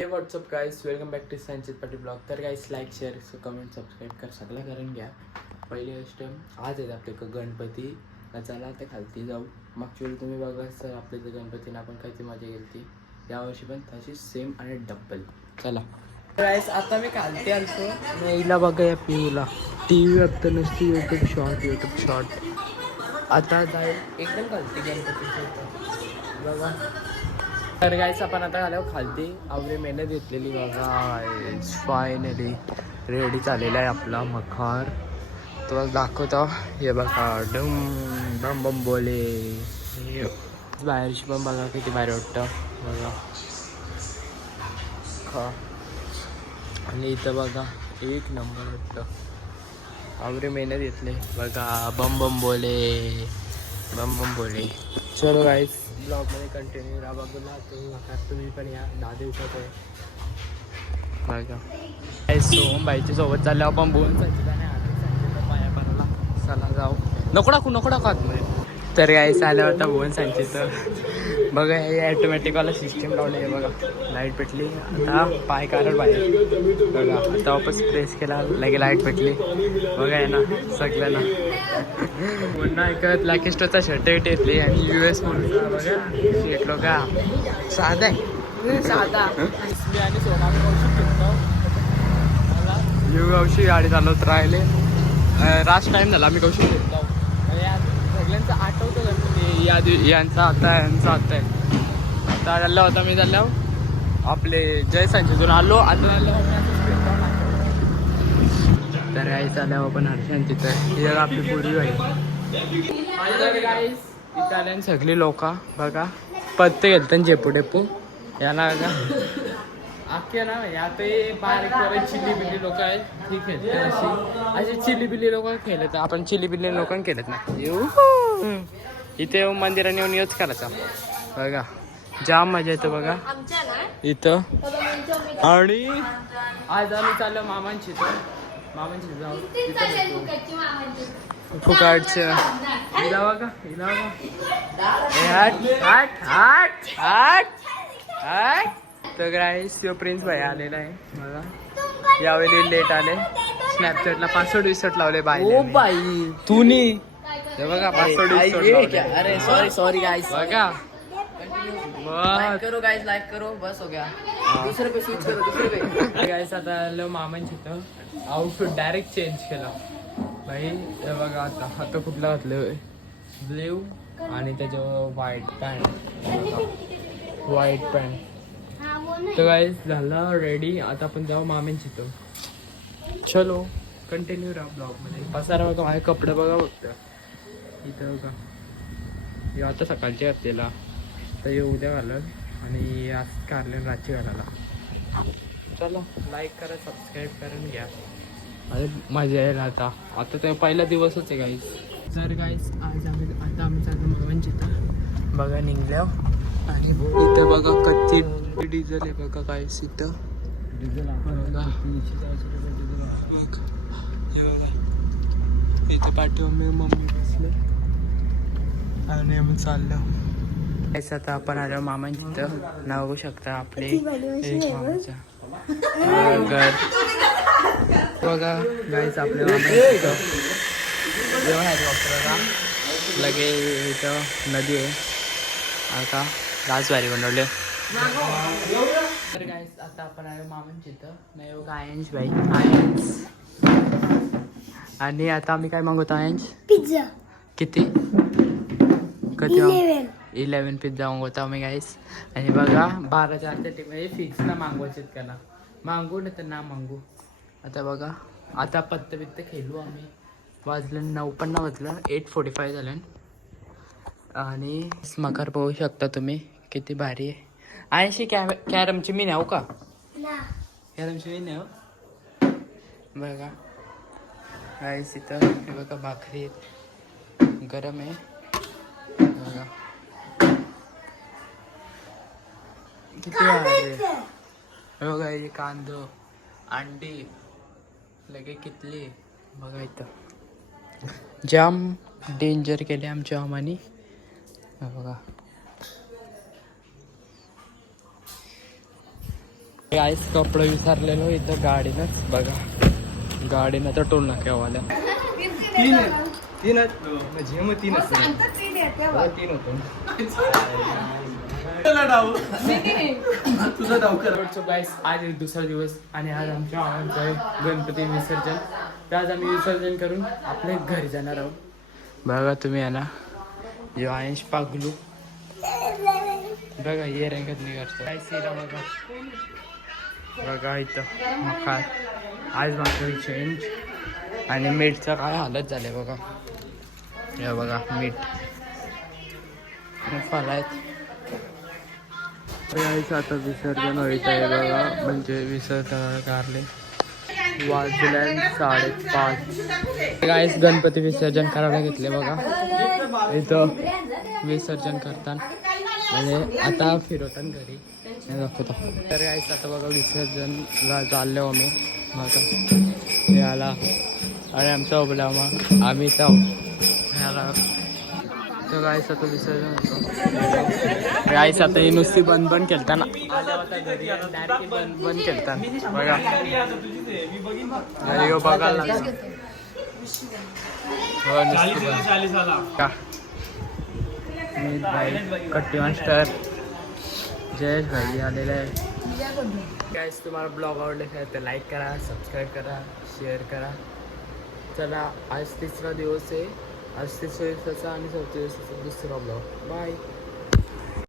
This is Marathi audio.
Hey what's up guys welcome back to सायन्सित Patil blog तर guys like share comment subscribe कर सगळं करून घ्या. पहिली गोष्ट आज आहेत आपले गणपती. चला आता खालती जाऊ. मागच्या वेळी तुम्ही बघा सर आपल्या इथे गणपतीने आपण काहीतरी मजा केली ती यावर्षी पण तशी सेम आणि डब्बल चला. गाईस आता मी खालती आलतो. हिला बघा या पिऊला. टी व्ही आता नुसती यूट्यूब शॉर्ट यूट्यूब शॉर्ट आता जाईल एकदम खालती गणपतीचं. बघा. तर गायच आपण आता आलो खालती. आवडी मेहनत घेतलेली बघा. फायनली रेडी झालेला आहे आपला मखार. तुला दाखवतो. हे बघा डम बम बम बोले हे. बाहेरची पण बघा किती भारी वाटतं. बघा. खा. आणि इथं बघा एक नंबर वाटतं. आवरे मेहनत घेतले. बघा बम बम बोले बम बम बोले. चलो गाईस ब्लॉगमध्ये कंटिन्यू राहा बघूला तुम्ही पण या. दहा दिवसात आहे. काय सोम बाईच्या सोबत चालले आपण बोल. पाया पडला चला जाऊ. नको टाकू नको टाकू आतमध्ये. तर गाईस आल्या होता भुवन संचित. बघा हे ॲटोमॅटिकवाला सिस्टीम लावले आहे बघा. लाइट पेटली. आता पाय कारण बाहेर. बघा आता वापस प्रेस केला लगे लाइट पेटली. बघा आहे ना सगळ्यांना पुन्हा ऐकत लॅकिस्टोचा शर्ट येतली आणि यू एस म्हणून. बघा शेटलो का साधा आहे. साधा. आणि यू कौशिक गाडी चालवत राहिले. लास्ट टाइम झाला आम्ही कौशिक सगळ्यांचं आठवतं या यांचा आता यांचा आता आहे. आता चालला होता मी चाललो आपले जय संचेतून आलो. आता. तर गाईस आल्यावर आपण हर्षण तिथं ही जरा आपली पुरी बाई. तर गाईस इथं आल्यान सगळी लोक बघा. पत्ते गेलतं झेपू टेपू याला बघा. अख्खे ना आता हे बारीक पोरं चिल्ली बिल्ली लोक आहेत. ती खेळते अशी. अशी चिल्ली बिल्ली लोक खेळत आपण चिल्ली बिल्ली लोक खेळत ना येऊ इथे येऊन मंदिराने येऊन यूज करायचा. बघा जाम मजा येतो बघा. इथं. आणि आज आम्ही चाललो मामांची इथं. मामांची जाऊ. फुकाटचं हिला बघा हिला बघा. ए, हट हट हट हट हट. तर गाईस तो प्रिन्स भाई आलेला आहे. बघा. यावेळी लेट आले. स्नॅपचॅटला पासवर्ड विसट लावले बाई ओ बाई. तू नी हे बघा लावले क्या? अरे सॉरी सॉरी गाइस बघा. लाइक करो गाइस लाइक करो. बस हो गया. दूसरे पे स्विच करो दूसरे पे. गाईस आता आलो मामांची इथं. आउटफिट डायरेक्ट चेंज केला. भाई हे बघा आता. आता कुठला घातलं ब्ल्यू आणि त्याच्यावर व्हाईट पॅन्ट व्हाईट पॅन्ट तर गाईस झाला रेडी आता आपण जाऊ मामांची इथं. चलो कंटिन्यू राहा ब्लॉगमध्ये पसारा बघा माझे कपडे बघा फक्त इथं बघा. हे आता सकाळची घातलेला तर हे उद्या घालत आणि आज कारल्यान रातची घालायला. चलो लाईक करा सबस्क्राईब करून घ्या. अरे मजा येईल आता. आता ते पहिला दिवसच आहे गाईस तर गाईस आज आम्ही आता आम्ही चाललो मामांची इथं. बघा निघल्या आणि इथं बघा कच्ची डिझेल आहे बघा गाईस इथं. बघा. बघ. हे बघा. इथं पाठीवर मी मम्मी बसले आणि आम्ही चाललो. आता आपण आलो मामांची इथं नाव बघू शकता आपले. एक मामाचा. घर. बघा गाईच आपल्या जेवण आहे वापरायला लगे इथं नदी आहे. आता राजवारी बनवले. तर गाईस आता आपण आलो मामांच्या इथं नाही बघा आयन्स बाई आयन्स आणि आता आम्ही काय मागवतो आयन्स पिझ्झा किती? कधी इलेवन पिझ्झा मागवतो आम्ही गाईस आणि बघा बाराच्या आरच्या टिक म्हणजे फिक्स ना मागवायचे का ना मागू नाही तर ना मागू आता बघा आता पत्ते बित्ते खेळू आम्ही. वाजलं नऊ पण ना वाजलं. एट फोर्टी फाय झालं. आणि स्मकार पाहू शकता तुम्ही किती भारी आहे. ऐंशी कॅ कॅरमची मी नाव का? कॅरमची मी नाव बघा. गाईस इथं हे बघा भाकरी गरम आहे. किती. हे हे कांद अंडी लगे कितली? बघा इथं. जाम डेंजर केले आमच्या आम्हानी हे बघा. आईस कपडे विसरलेलो इथं गाडीनंच बघा. गाडीनं तर टोल नाक्यावाल्या तीन तीनच म्हणजे मग तीनच हो, तीन होतो. तुझा डाव. कर. सो गाईस आज दुसरा दिवस आणि आज आमच्या आहे गणपती विसर्जन. तर आज आम्ही विसर्जन करून आपल्या घरी जाणार आहोत. बघा तुम्ही आहे ना आयश पागलू. बघा ये रंगत निघतो काय सिरा बघा. बघा इथं मका आज मात्र चेंज आणि मीठचं काय हालत झाले बघा. हे बघा मीठ. आहेत यायचं आता विसर्जन व्हायचं आहे बघा. म्हणजे विसर्जन कारले वाजल्या साडेपाच. गाईस गणपती विसर्जन करायला घेतले बघा. इथं विसर्जन करताना. म्हणजे आता फिरवतात घरी. दाखवतो. तर गाईस आता बघा विसर्जनला चाललो आम्ही. हे आला आणि आमचा उभला मग आहोत ह्याला तो गाईस आता विसर्जन होतो. गाईस आता ही नुसती बंद बंद खेळताना ना बंद बंद खेळताना बघा घरी येऊ बघायला लागला. का? मी कट्टी मास्टर जयेश भाई आलेले आहे. गाईस तुम्हाला ब्लॉग आवडले असेल तर लाईक करा सबस्क्राईब करा शेअर करा. चला आज तिसरा दिवस आहे. आज तिसऱ्या दिवसाचा आणि चौथ्या दिवसाचा दुसरा ब्लॉग बाय